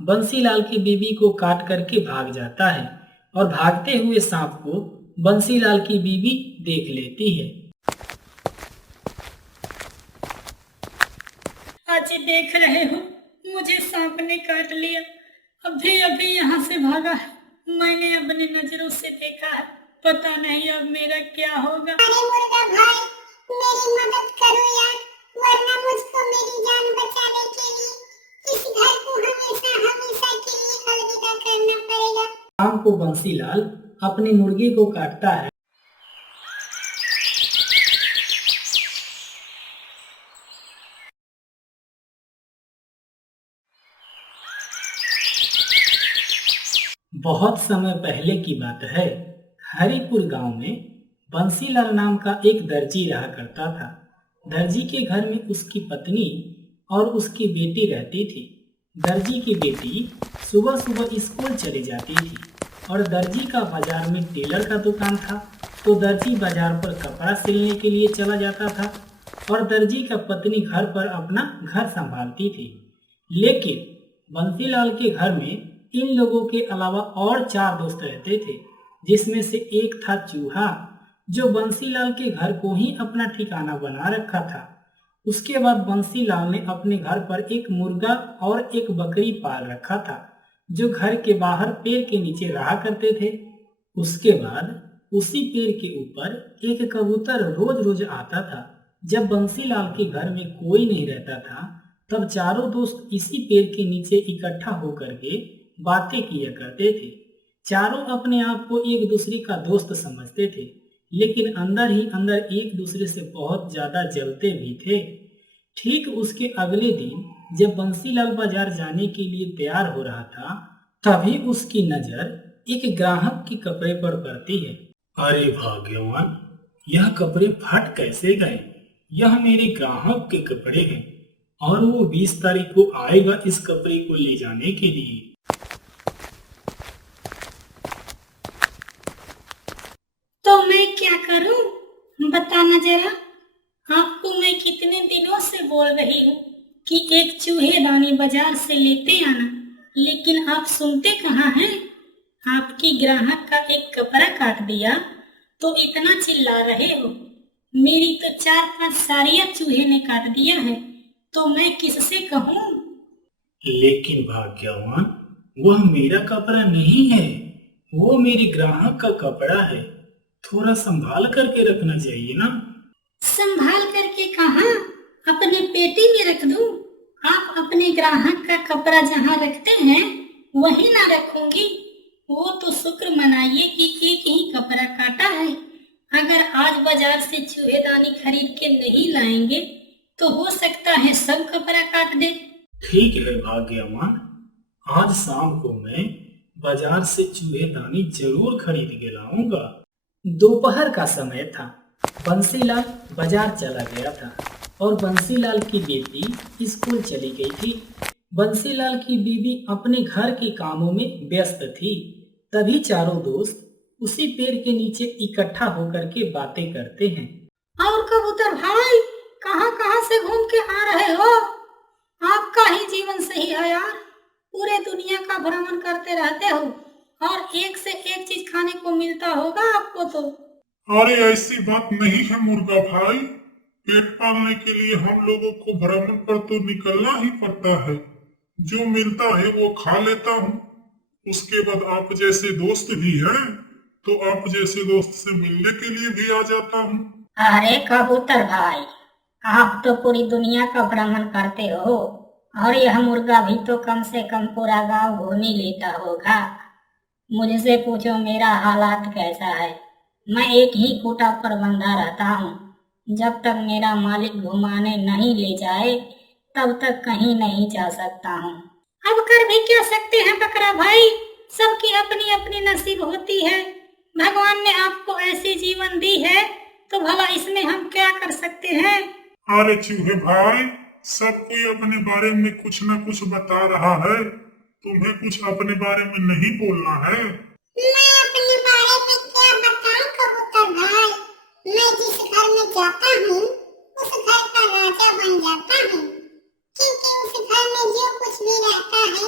बंसीलाल की बीवी को काट करके भाग जाता है और भागते हुए सांप को बंसीलाल की बीवी देख लेती है। आज देख रहे हो, मुझे सांप ने काट लिया। अभी अभी यहाँ से भागा है, मैंने अपनी नजरों से देखा है। पता नहीं अब मेरा क्या होगा। अरे मुर्गा भाई, मेरी मदद करो यार, वरना मुझको मेरी जान बचाने के लिए इस घर को हमेशा हमेशा के लिए अलविदा करना पड़ेगा। शाम को बंसीलाल अपनी मुर्गी को काटता है। बहुत समय पहले की बात है। हरिपुर गांव में बंसीलाल नाम का एक दर्जी रहा करता था। दर्जी के घर में उसकी पत्नी और उसकी बेटी रहती थी। दर्जी की बेटी सुबह सुबह स्कूल चली जाती थी और दर्जी का बाजार में टेलर का दुकान था, तो दर्जी बाजार पर कपड़ा सिलने के लिए चला जाता था और दर्जी का पत्नी घर पर अपना घर संभालती थी। लेकिन बंसीलाल के घर में इन लोगों के अलावा और 4 दोस्त रहते थे, जिसमें से एक था चूहा, जो बंसीलाल के घर को ही अपना ठिकाना बना रखा था। उसके बाद बंसीलाल ने अपने घर पर एक मुर्गा और एक बकरी पाल रखा था, जो घर के बाहर पेड़ के नीचे रहा करते थे। उसके बाद उसी पेड़ के ऊपर एक कबूतर रोज रोज आता था। जब बंसीलाल के घर में कोई नहीं रहता था, तब चारों दोस्त इसी पेड़ के नीचे इकट्ठा होकर के बातें किया करते थे। चारों अपने आप को एक दूसरे का दोस्त समझते थे, लेकिन अंदर ही अंदर एक दूसरे से बहुत ज्यादा जलते भी थे। ठीक उसके अगले दिन जब बंसीलाल बाजार जाने के लिए तैयार हो रहा था, तभी उसकी नजर एक ग्राहक के कपड़े पर पड़ती है। अरे भाग्यवान, यह कपड़े फट कैसे गए? यह मेरे ग्राहक के कपड़े हैं और वो 20 तारीख को आएगा इस कपड़े को ले जाने के लिए। तो मैं क्या करूं? बताना जरा। आपको मैं कितने दिनों से बोल रही हूँ कि एक चूहेदानी बाजार से लेते आना, लेकिन आप सुनते कहाँ हैं? आपकी ग्राहक का एक कपड़ा काट दिया तो इतना चिल्ला रहे हो। मेरी तो 4-5 साड़ियाँ चूहे ने काट दिया है, तो मैं किससे कहूँ? लेकिन भाग्यवान, वह मेरा कपड़ा नहीं है, वो मेरे ग्राहक का कपड़ा है। थोड़ा संभाल करके रखना चाहिए ना। संभाल करके कहाँ? अपने पेटी में रख दूं? आप अपने ग्राहक का कपड़ा जहाँ रखते हैं वहीं ना रखूंगी। वो तो शुक्र मनाइए कि एक ही कपड़ा काटा है। अगर आज बाजार से चूहेदानी खरीद के नहीं लाएंगे तो हो सकता है सब कपड़ा काट दे। ठीक है भाग्यवान, आज शाम को मैं बाजार से चूहेदानी जरूर खरीद के लाऊंगा। दोपहर का समय था। बंसीलाल बाजार चला गया था और बंसीलाल की बेटी स्कूल चली गई थी। बंसीलाल की बीवी अपने घर के कामों में व्यस्त थी। तभी चारों दोस्त उसी पेड़ के नीचे इकट्ठा होकर के बातें करते हैं। और कबूतर भाई, कहाँ कहाँ से घूम के आ रहे हो? आपका ही जीवन सही है यार, पूरे दुनिया का भ्रमण करते रहते हो और एक से एक चीज खाने को मिलता होगा आपको तो। अरे ऐसी बात नहीं है मुर्गा भाई, पेट पालने के लिए हम लोगों को भ्रमण पर तो निकलना ही पड़ता है। जो मिलता है वो खा लेता हूँ। उसके बाद आप जैसे दोस्त भी हैं, तो आप जैसे दोस्त से मिलने के लिए भी आ जाता हूँ। अरे कबूतर भाई, आप तो पूरी दुनिया का भ्रमण करते हो और यह मुर्गा भी तो कम से कम पूरा गांव घूम ही लेता होगा। मुझसे पूछो मेरा हालात कैसा है। मैं एक ही खूंटा पर बंधा रहता हूँ। जब तक मेरा मालिक घुमाने नहीं ले जाए तब तक कहीं नहीं जा सकता हूँ। अब कर भी क्या सकते हैं बकरा भाई, सबकी अपनी अपनी नसीब होती है। भगवान ने आपको ऐसी जीवन दी है तो भला इसमें हम क्या कर सकते हैं? अरे चूहे भाई, सब कोई अपने बारे में कुछ न कुछ बता रहा है, तुम्हें कुछ अपने बारे में नहीं बोलना है? मैं अपने बारे में क्या बताऊं कबूतर भाई, मैं जिस घर में जाता हूँ उस घर का राजा बन जाता हूँ, क्योंकि उस घर में जो कुछ भी रहता है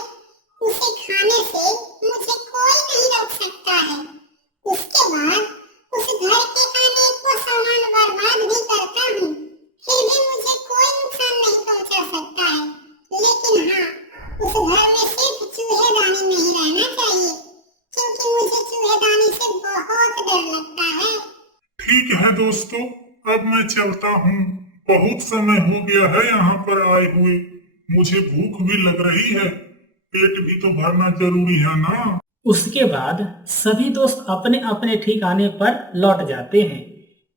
अब मैं चलता हूँ। बहुत समय हो गया है यहाँ पर आए हुए। मुझे भूख भी लग रही है। पेट भी तो भरना जरूरी है ना। उसके बाद सभी दोस्त अपने अपने ठिकाने पर लौट जाते हैं।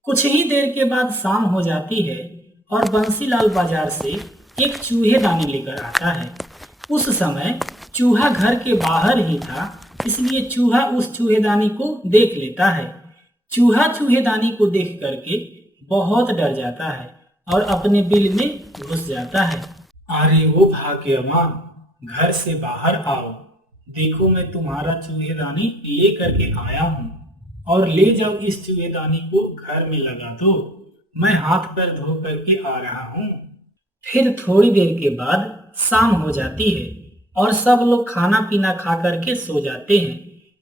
कुछ ही देर के बाद शाम हो जाती है और बंसीलाल बाजार से एक चूहेदानी लेकर आता है। उस समय चूहा घर के बाहर ही था, इसलिए चूहा उस चूहेदानी को देख लेता है। चूहा चूहेदानी को देख करके बहुत डर जाता है और अपने बिल में घुस जाता है। अरे वो भाग्यवान, घर से बाहर आओ। देखो मैं तुम्हारा चूहेदानी ले करके आया हूँ और ले जाओ इस चूहेदानी को घर में लगा दो। मैं हाथ पैर धो करके आ रहा हूँ। फिर थोड़ी देर के बाद शाम हो जाती है और सब लोग खाना पीना खा करके सो जाते हैं।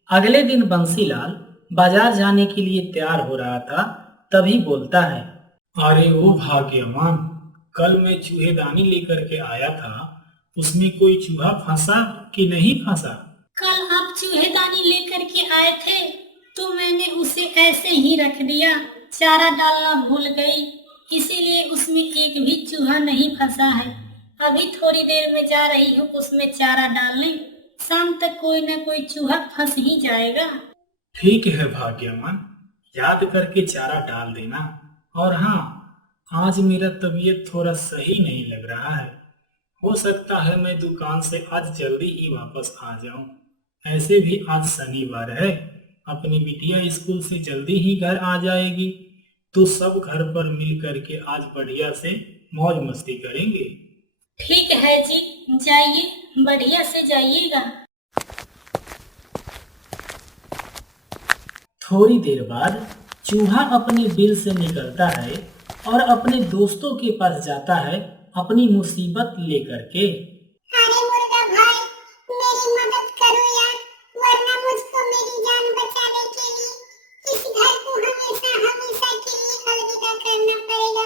अगले दिन बंसीलाल बाजार जाने के लिए तैयार हो रहा था, तभी बोलता है, अरे वो भाग्यवान, कल मैं चूहेदानी लेकर के आया था, उसमें कोई चूहा फंसा कि नहीं फंसा? कल आप चूहेदानी लेकर के आए थे तो मैंने उसे ऐसे ही रख दिया, चारा डालना भूल गई, इसीलिए उसमें एक भी चूहा नहीं फंसा है। अभी थोड़ी देर में जा रही हूँ उसमें चारा डालने, शाम तक कोई न कोई चूहा फंस ही जाएगा। ठीक है भाग्यवान, याद करके चारा डाल देना। और हाँ, आज मेरा तबीयत थोड़ा सही नहीं लग रहा है। हो सकता है मैं दुकान से आज जल्दी ही वापस आ जाऊं। ऐसे भी आज शनिवार है, अपनी बिटिया स्कूल से जल्दी ही घर आ जाएगी, तो सब घर पर मिल करके आज बढ़िया से मौज मस्ती करेंगे। ठीक है जी, जाइए, बढ़िया से जाइएगा। थोड़ी देर बाद चूहा अपने बिल से निकलता है और अपने दोस्तों के पास जाता है अपनी मुसीबत लेकर के। अरे मुर्गा भाई, मेरी मदद करो यार, वरना मुझको मेरी जान बचाने के लिए इस घर को हमेशा हमेशा के लिए अलविदा करना पड़ेगा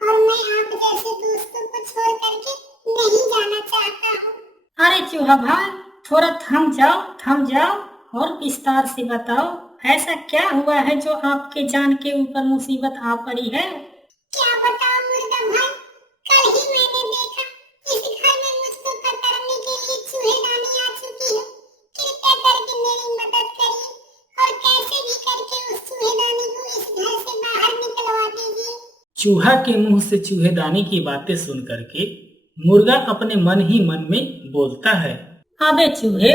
और मैं आप जैसे दोस्तों को छोड़ करके नहीं जाना चाहता हूँ। अरे चूहा भाई, थोड़ा थम जाओ और विस्तार से बताओ, ऐसा क्या हुआ है जो आपके जान के ऊपर मुसीबत आ पड़ी है? क्या बताओ मुर्गा भाई, कल ही मैंने देखा इस घर में मुझको कतरने के लिए चूहेदानी आ चुकी है। कृपया करके मेरी मदद करिए और कैसे भी करके उस चूहेदानी को इस घर से बाहर निकलवा दीजिए। चूहा के मुंह से चूहेदानी की बातें सुन करके मुर्गा अपने मन ही मन में बोलता है, अबे चूहे,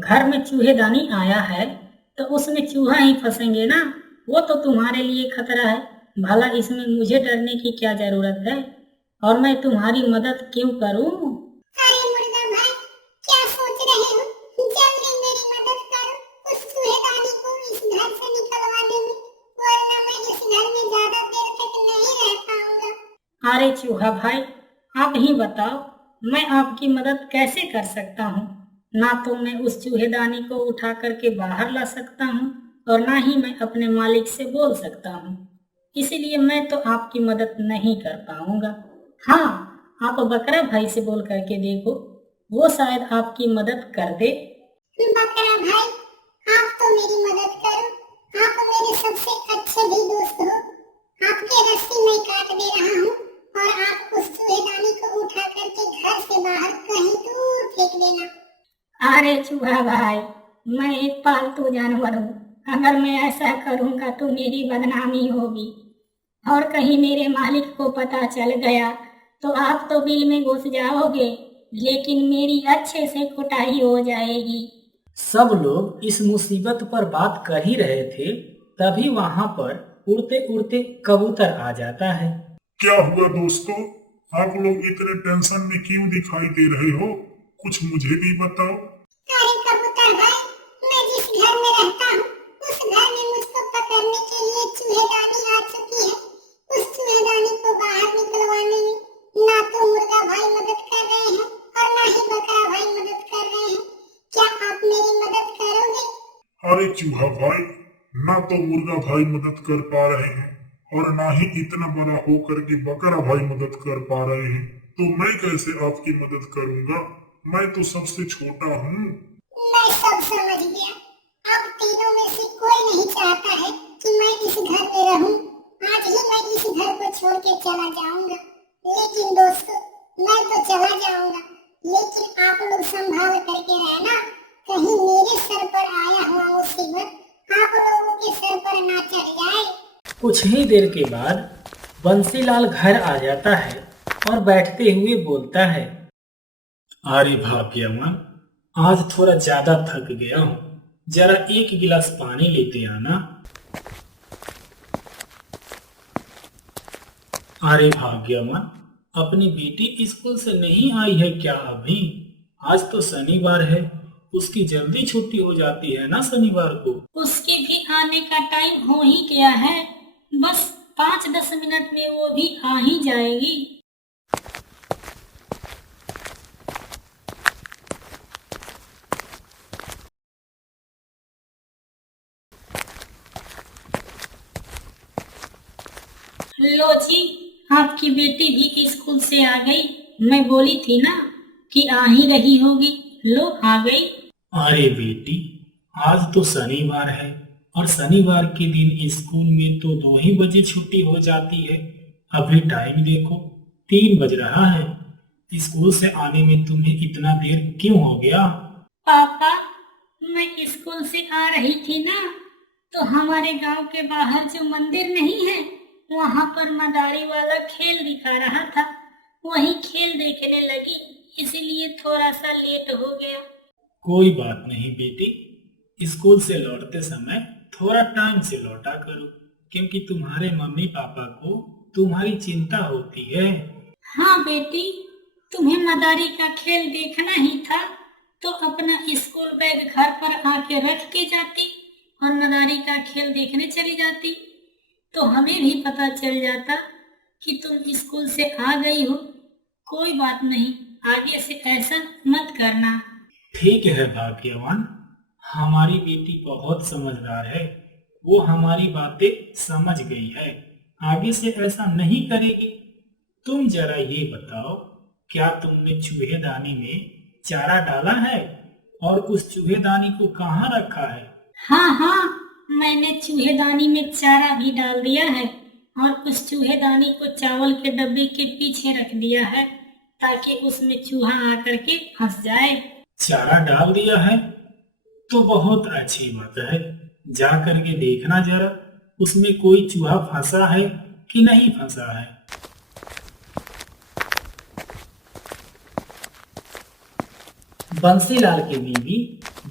घर में चूहेदानी आया है तो उसमें चूहा ही फंसेंगे ना, वो तो तुम्हारे लिए खतरा है। भला इसमें मुझे डरने की क्या जरूरत है, और मैं तुम्हारी मदद क्यों करूं? अरे मुर्गा भाई, क्या सोच रहे हो? जल्दी मेरी मदद करो उस चूहेदानी को इस घर से निकलवाने में, वरना मैं इस घर में ज्यादा देर तक नहीं रह पाऊंगा। अरे चूहा भाई, आप ही बताओ, मैं आपकी मदद कैसे कर सकता हूँ? ना तो मैं उस चूहेदानी को उठा करके बाहर ला सकता हूँ और ना ही मैं अपने मालिक से बोल सकता हूँ, इसीलिए मैं तो आपकी मदद नहीं कर पाऊंगा। हाँ, आप बकरा भाई से बोल करके देखो, वो शायद आपकी मदद कर दे। बकरा भाई, आप तो मेरी मदद करो, आप मेरे सबसे अच्छे भी दोस्त हो। आपके रस्सी मैं काट दे रहा हूँ और आप उस चूहेदानी को उठा करके घर से बाहर कहीं दूर फेंक देना। अरे चूहा भाई, मैं एक पालतू जानवर हूँ, अगर मैं ऐसा करूँगा तो मेरी बदनामी होगी और कहीं मेरे मालिक को पता चल गया तो आप तो बिल में घुस जाओगे, लेकिन मेरी अच्छे से कुटाई हो जाएगी। सब लोग इस मुसीबत पर बात कर ही रहे थे, तभी वहां पर उड़ते उड़ते कबूतर आ जाता है। क्या हुआ दोस्तों, आप लोग इतने टेंशन में क्यों दिखाई दे रहे हो? कुछ मुझे भी बताओ। अरे कबूतर भाई, मैं जिस घर में रहता हूँ उस घर में मुझको पकड़ने के लिए चूहेदानी आ चुकी है। उस चूहेदानी को बाहर निकलवाने में ना तो मुर्गा भाई मदद कर रहे हैं और ना ही बकरा भाई मदद कर रहे हैं। क्या आप मेरी मदद करोगे? अरे चूहा भाई, ना तो मुर्गा भाई मदद कर पा रहे हैं और ना ही इतना बड़ा होकर के बकरा भाई मदद कर पा रहे हैं, तो मैं कैसे आपकी मदद करूंगा? मैं तो सबसे छोटा हूँ। मैं सब समझ गया। आप तीनों में से कोई नहीं चाहता है कि मैं इस घर में रहूं। आज ही मैं इस घर को छोड़ के चला जाऊंगा। लेकिन दोस्तों, मैं तो चला जाऊंगा, लेकिन आप लोग संभाल करके रहना, कहीं मेरे सर पर आया हुआ मुसीबत आप लोगों के सर पर ना चढ़ जाए। कुछ ही देर के बाद बंसीलाल घर आ जाता है और बैठते हुए बोलता है, अरे भाग्यवान, आज थोड़ा ज्यादा थक गया हूँ, जरा एक गिलास पानी लेते आना। अरे भाग्यवान, अपनी बेटी स्कूल से नहीं आई है क्या अभी? आज तो शनिवार है, उसकी जल्दी छुट्टी हो जाती है ना शनिवार को। उसके भी आने का टाइम हो ही गया है, बस 5-10 मिनट में वो भी आ ही जाएगी। लो जी, आपकी बेटी भी स्कूल से आ गई। मैं बोली थी ना कि आ ही रही होगी, लो आ गई। अरे बेटी, आज तो शनिवार है और शनिवार के दिन स्कूल में तो 2 ही बजे छुट्टी हो जाती है। अभी टाइम देखो, 3 बज रहा है। स्कूल से आने में तुम्हें इतना देर क्यों हो गया? पापा, मैं स्कूल से आ रही थी ना, तो हमारे गांव के बाहर जो मंदिर नहीं है, वहां पर मदारी वाला खेल दिखा रहा था, वही खेल देखने लगी, इसीलिए थोड़ा सा लेट हो गया। कोई बात नहीं बेटी, स्कूल से लौटते समय थोड़ा टाइम से लौटा करो, क्योंकि तुम्हारे मम्मी पापा को तुम्हारी चिंता होती है। हाँ बेटी, तुम्हें मदारी का खेल देखना ही था तो अपना स्कूल बैग घर पर आके रख के जाती और मदारी का खेल देखने चली जाती, तो हमें भी पता चल जाता कि तुम स्कूल से आ गई हो। कोई बात नहीं, आगे से ऐसा मत करना। ठीक है भाग्यवान, हमारी बेटी बहुत समझदार है, वो हमारी बातें समझ गई है, आगे से ऐसा नहीं करेगी। तुम जरा ये बताओ, क्या तुमने चूहेदानी में चारा डाला है और उस चूहेदानी को कहाँ रखा है? हाँ, मैंने चूहेदानी में चारा भी डाल दिया है और उस चूहेदानी को चावल के डब्बे के पीछे रख दिया है, ताकि उसमें चूहा आकर के फंस जाए। चारा डाल दिया है तो बहुत अच्छी बात है, जा करके देखना जरा उसमें कोई चूहा फंसा है कि नहीं फंसा है। बंसीलाल की बीवी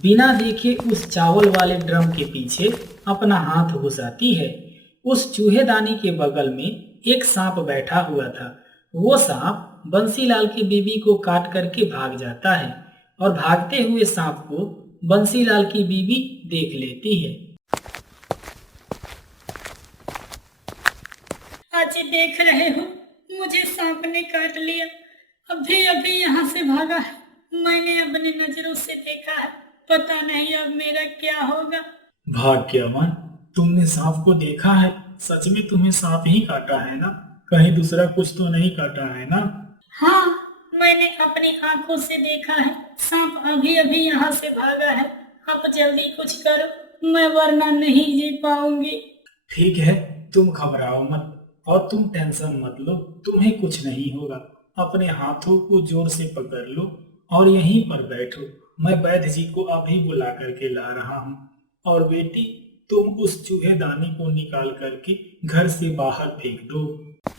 बिना देखे उस चावल वाले ड्रम के पीछे अपना हाथ घुसाती है। उस चूहेदानी के बगल में एक सांप बैठा हुआ था। वो सांप बंसीलाल की बीवी को काट करके भाग जाता है और भागते हुए सांप को बंसीलाल की बीवी देख लेती है। आज देख रहे हो, मुझे सांप ने काट लिया, अभी अभी यहाँ से भागा है, मैंने अपनी नजरों से देखा है, पता नहीं अब मेरा क्या होगा। भाग्यवान, तुमने सांप को देखा है? सच में तुम्हें सांप ही काटा है ना? कहीं दूसरा कुछ तो नहीं काटा है ना? हाँ, मैंने अपनी आंखों से देखा है, सांप अभी अभी यहाँ से भागा है। आप जल्दी कुछ करो, मैं वरना नहीं जी पाऊंगी। ठीक है, तुम घबराओ मत और तुम टेंशन मत लो, तुम्हें कुछ नहीं होगा। अपने हाथों को जोर से पकड़ लो और यहीं पर बैठो, मैं वैद्य जी को अभी बुला करके ला रहा हूँ। और बेटी, तुम उस चूहेदानी को निकाल करके घर से बाहर फेंक दो।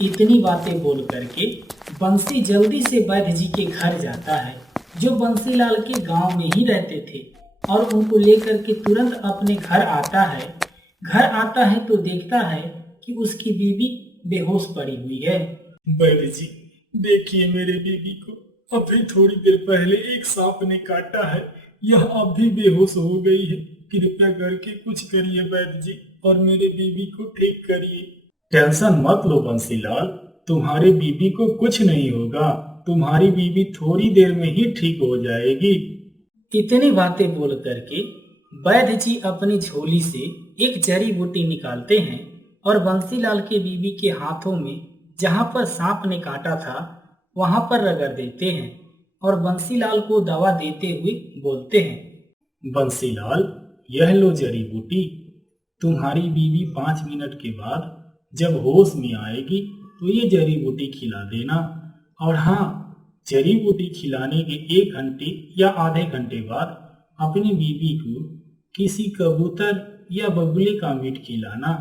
इतनी बातें बोल करके बंसी जल्दी से वैद्य जी के घर जाता है, जो बंसीलाल के गांव में ही रहते थे, और उनको लेकर के तुरंत अपने घर आता है। घर आता है तो देखता है कि उसकी बीवी बेहोश पड़ी हुई है। वैद्य जी, देखिए मेरे बीवी को, अभी थोड़ी देर पहले एक सांप ने काटा है, यह अब भी बेहोश हो गई है। कृपया करके कुछ करिए वैद्य जी और मेरे बीवी को ठीक करिए। टेंशन मत लो बंसीलाल, तुम्हारी बीवी को कुछ नहीं होगा, तुम्हारी बीवी थोड़ी देर में ही ठीक हो जाएगी। इतनी बातें बोल करके वैद्य जी अपनी झोली से एक जड़ी बूटी निकालते हैं और बंसीलाल के बीवी के हाथों में जहां पर सांप ने काटा था वहां पर रगड़ देते हैं और बंसीलाल को दवा देते हुए बोलते हैं, बंसीलाल, यह लो जड़ी बूटी, तुम्हारी बीवी 5 मिनट के बाद जब होश में आएगी तो ये जड़ी बूटी खिला देना। और हाँ, जड़ी बूटी खिलाने के 1 घंटे या आधे घंटे बाद अपनी बीवी को किसी कबूतर या बगुले का मीट खिलाना,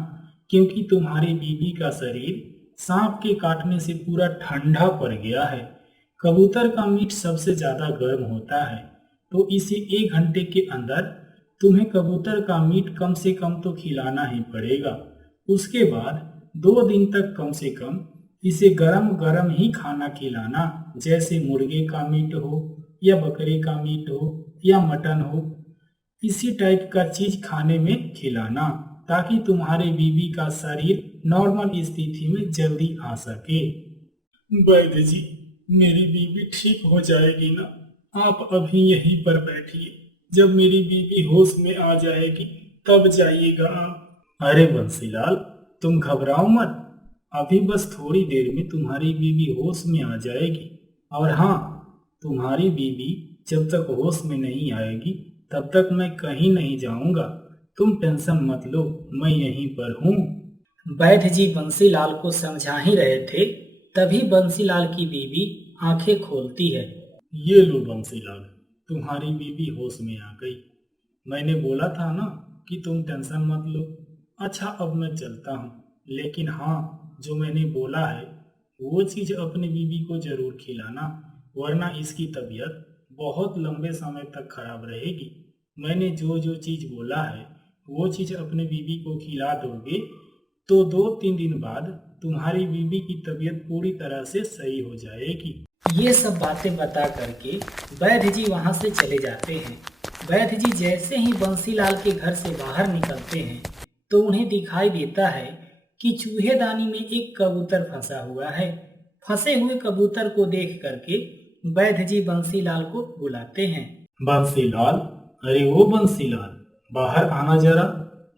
क्योंकि तुम्हारी बीवी का शरीर सांप के काटने से पूरा ठंडा पड़ गया है। कबूतर का मीट सबसे ज्यादा गर्म होता है, तो इसे 1 घंटे के अंदर तुम्हें कबूतर का मीट कम से कम तो खिलाना ही पड़ेगा। उसके बाद 2 दिन तक कम से कम इसे गरम गरम ही खाना खिलाना, जैसे मुर्गे का मीट हो या बकरे का मीट हो या मटन हो, इसी टाइप का चीज खाने में खिलाना, ताकि तुम्हारे बीवी का शरीर नॉर्मल स्थिति में जल्दी आ सके। वैद्य जी, मेरी बीवी ठीक हो जाएगी ना? आप अभी यहीं पर बैठिए, जब मेरी बीवी होश में आ जाएगी तब जाइएगा आप। अरे बंसीलाल, तुम घबराओ मत, अभी बस थोड़ी देर में तुम्हारी बीवी होश में आ जाएगी। और हाँ, तुम्हारी बीवी जब तक होश में नहीं आएगी तब तक मैं कहीं नहीं जाऊंगा। तुम टेंशन मत लो, मैं यहीं पर हूँ। वैद्य जी बंसीलाल को समझा ही रहे थे, तभी बंसीलाल की बीवी आंखें खोलती है। ये लो बंसीलाल, तुम्हारी बीवी होश में आ गई। मैंने बोला था ना कि तुम टेंशन मत लो। अच्छा, अब मैं चलता हूँ, लेकिन हाँ, जो मैंने बोला है वो चीज अपनी बीवी को जरूर खिलाना, वरना इसकी तबीयत बहुत लंबे समय तक खराब रहेगी। मैंने जो जो चीज बोला है वो चीज अपनी बीवी को खिला दोगे तो 2-3 दिन बाद तुम्हारी बीवी की तबीयत पूरी तरह से सही हो जाएगी। ये सब बातें बता करके वैद्य जी वहाँ से चले जाते हैं। वैद्य जी जैसे ही बंसीलाल के घर से बाहर निकलते हैं तो उन्हें दिखाई देता है कि चूहेदानी में एक कबूतर फंसा हुआ है। फंसे हुए कबूतर को देख करके वैद्य जी बंसीलाल को बुलाते हैं। बंसीलाल, अरे वो बंसीलाल, बाहर आना जरा।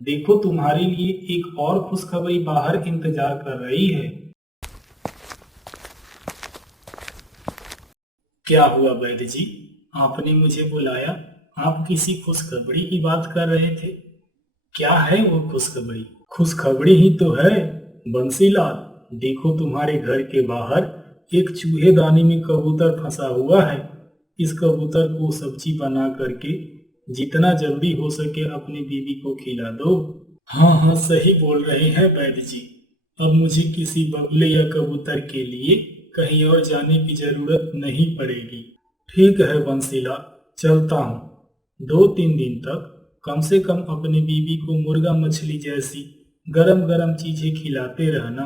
देखो, तुम्हारे लिए एक और खुशखबरी बाहर इंतजार कर रही है। क्या हुआ वैद्य जी, आपने मुझे बुलाया? आप किसी खुशखबरी की बात कर रहे थे। क्या है वो खुशखबरी? खुशखबरी ही तो है बंसीलाल। देखो, तुम्हारे घर के बाहर एक चूहेदानी में कबूतर फंसा हुआ है। इस कबूतर को सब्जी बना करके जितना जल्दी हो सके अपनी बीवी को खिला दो। हाँ हाँ, सही बोल रहे हैं वैद्य जी। अब मुझे किसी बगुले या कबूतर के लिए कहीं और जाने की जरूरत नहीं पड़ेगी। ठीक है बंसीलाल, चलता हूँ। 2-3 दिन तक कम से कम अपनी बीवी को मुर्गा मछली जैसी गरम गरम चीजें खिलाते रहना,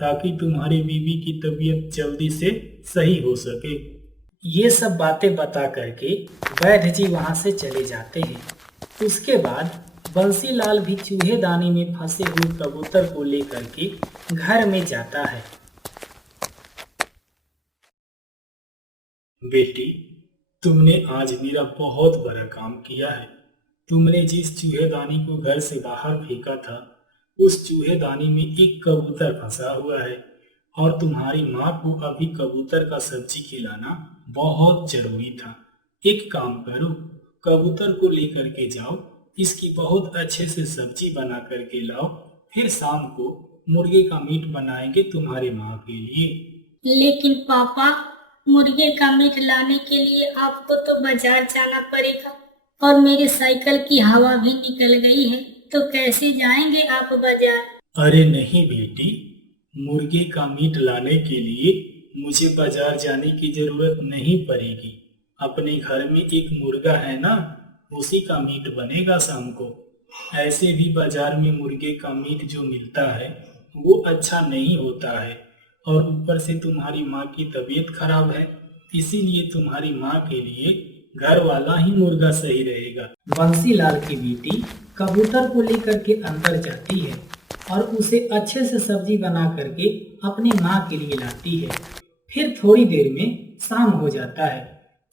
ताकि तुम्हारी बीवी की तबीयत जल्दी से सही हो सके। ये सब बातें बता करके वैद्य जी वहां से चले जाते हैं। उसके बाद बंसीलाल भी चूहेदानी में फंसे हुए कबूतर को लेकर के घर में जाता है। बेटी, तुमने आज मेरा बहुत बड़ा काम किया है। तुमने जिस चूहेदानी को घर से बाहर फेंका था, उस चूहेदानी में एक कबूतर फंसा हुआ है, और तुम्हारी माँ को अभी कबूतर का सब्जी खिलाना बहुत जरूरी था। एक काम करो, कबूतर को लेकर के जाओ, इसकी बहुत अच्छे से सब्जी बना करके लाओ, फिर शाम को मुर्गे का मीट बनाएंगे तुम्हारी माँ के लिए। लेकिन पापा, मुर्गे का मीट लाने के लिए आपको तो बाजार जाना पड़ेगा, और मेरी साइकिल की हवा भी निकल गई है, तो कैसे जाएंगे आप बाजार? अरे नहीं बेटी, मुर्गे का मीट लाने के लिए मुझे बाजार जाने की जरूरत नहीं पड़ेगी। अपने घर में एक मुर्गा है ना, उसी का मीट बनेगा शाम को। ऐसे भी बाजार में मुर्गे का मीट जो मिलता है वो अच्छा नहीं होता है, और ऊपर से तुम्हारी माँ की तबीयत खराब है, इसीलिए तुम्हारी माँ के लिए घर वाला ही मुर्गा सही रहेगा। बंसीलाल की बेटी कबूतर को लेकर के अंदर जाती है और उसे अच्छे से सब्जी बना करके अपनी माँ के लिए लाती है। फिर थोड़ी देर में शाम हो जाता है।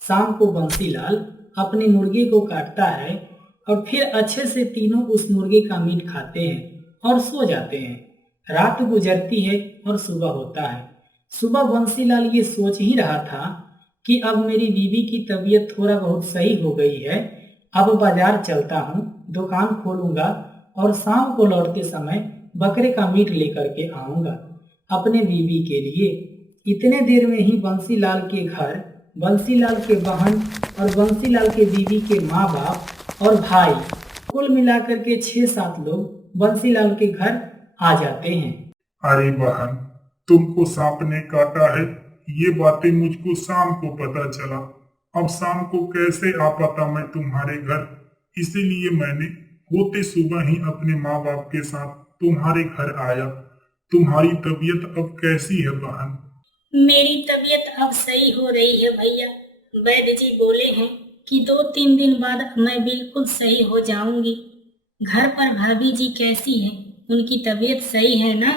शाम को बंसीलाल अपने मुर्गे को काटता है और फिर अच्छे से तीनों उस मुर्गे का मीट खाते हैं और सो जाते हैं। रात गुजरती है और सुबह होता है। सुबह बंसीलाल ये सोच ही रहा था कि अब मेरी बीवी की तबीयत थोड़ा बहुत सही हो गई है, अब बाजार चलता हूँ, दुकान खोलूंगा और शाम को लौटते समय बकरे का मीट लेकर के आऊंगा अपने बीवी के लिए। इतने देर में ही बंसीलाल के घर, बंसीलाल के बहन और बंसीलाल के बीवी के माँ बाप और भाई, कुल मिलाकर के 6-7 लोग बंसीलाल के घर आ जाते हैं। अरे बहन, तुमको सांप ने काटा है, ये बातें मुझको शाम को पता चला। अब शाम को कैसे आ पाता मैं तुम्हारे घर, इसीलिए मैंने होते सुबह ही अपने माँ बाप के साथ तुम्हारे घर आया। तुम्हारी तबीयत अब कैसी है बहन? मेरी तबीयत अब सही हो रही है भैया। वैद्य जी बोले हैं कि 2-3 दिन बाद मैं बिल्कुल सही हो जाऊंगी। घर पर भाभी जी कैसी हैं? उनकी तबीयत सही है ना?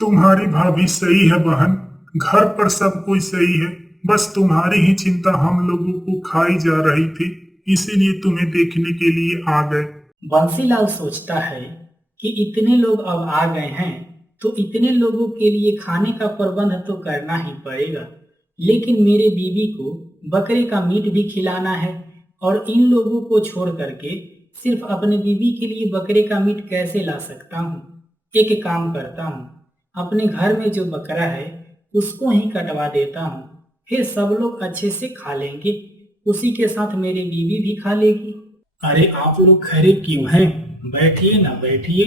तुम्हारी भाभी सही है बहन, घर पर सब कोई सही है। बस तुम्हारी ही चिंता हम लोगों को खाई जा रही थी, इसीलिए तुम्हें देखने के लिए आ गए। बंसीलाल सोचता है कि इतने लोग अब आ गए हैं तो इतने लोगों के लिए खाने का प्रबंध तो करना ही पड़ेगा, लेकिन मेरे बीवी को बकरे का मीट भी खिलाना है और इन लोगों को छोड़ करके सिर्फ अपने बीवी के लिए बकरे का मीट कैसे ला सकता हूँ। एक काम करता हूँ, अपने घर में जो बकरा है उसको ही कटवा देता हूँ, फिर सब लोग अच्छे से खा लेंगे, उसी के साथ मेरी बीवी भी खा लेगी। अरे आप लोग खड़े क्यों हैं? बैठिए ना, बैठिए।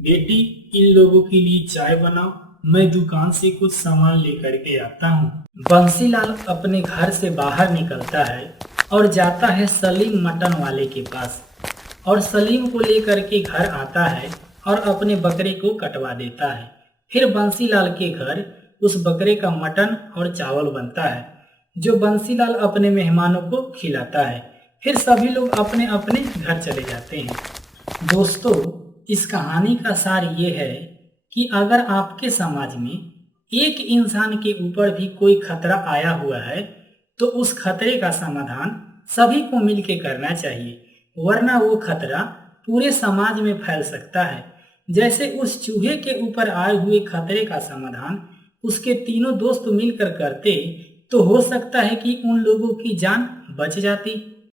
बेटी, इन लोगों के लिए चाय बनाओ, मैं दुकान से कुछ सामान लेकर के आता हूँ। बंसीलाल अपने घर से बाहर निकलता है और जाता है सलीम मटन वाले के पास और सलीम को लेकर के घर आता है और अपने बकरे को कटवा देता है। फिर बंसीलाल के घर उस बकरे का मटन और चावल बनता है जो बंसीलाल अपने मेहमानों को खिलाता है। फिर सभी लोग अपने अपने घर चले जाते हैं। दोस्तों, इस कहानी का सार ये है कि अगर आपके समाज में एक इंसान के ऊपर भी कोई खतरा आया हुआ है तो उस खतरे का समाधान सभी को मिलकर करना चाहिए, वरना वो खतरा पूरे समाज में फैल सकता है। जैसे उस चूहे के ऊपर आए हुए खतरे का समाधान उसके तीनों दोस्त मिलकर करते तो हो सकता है कि उन लोगों की जान बच जाती।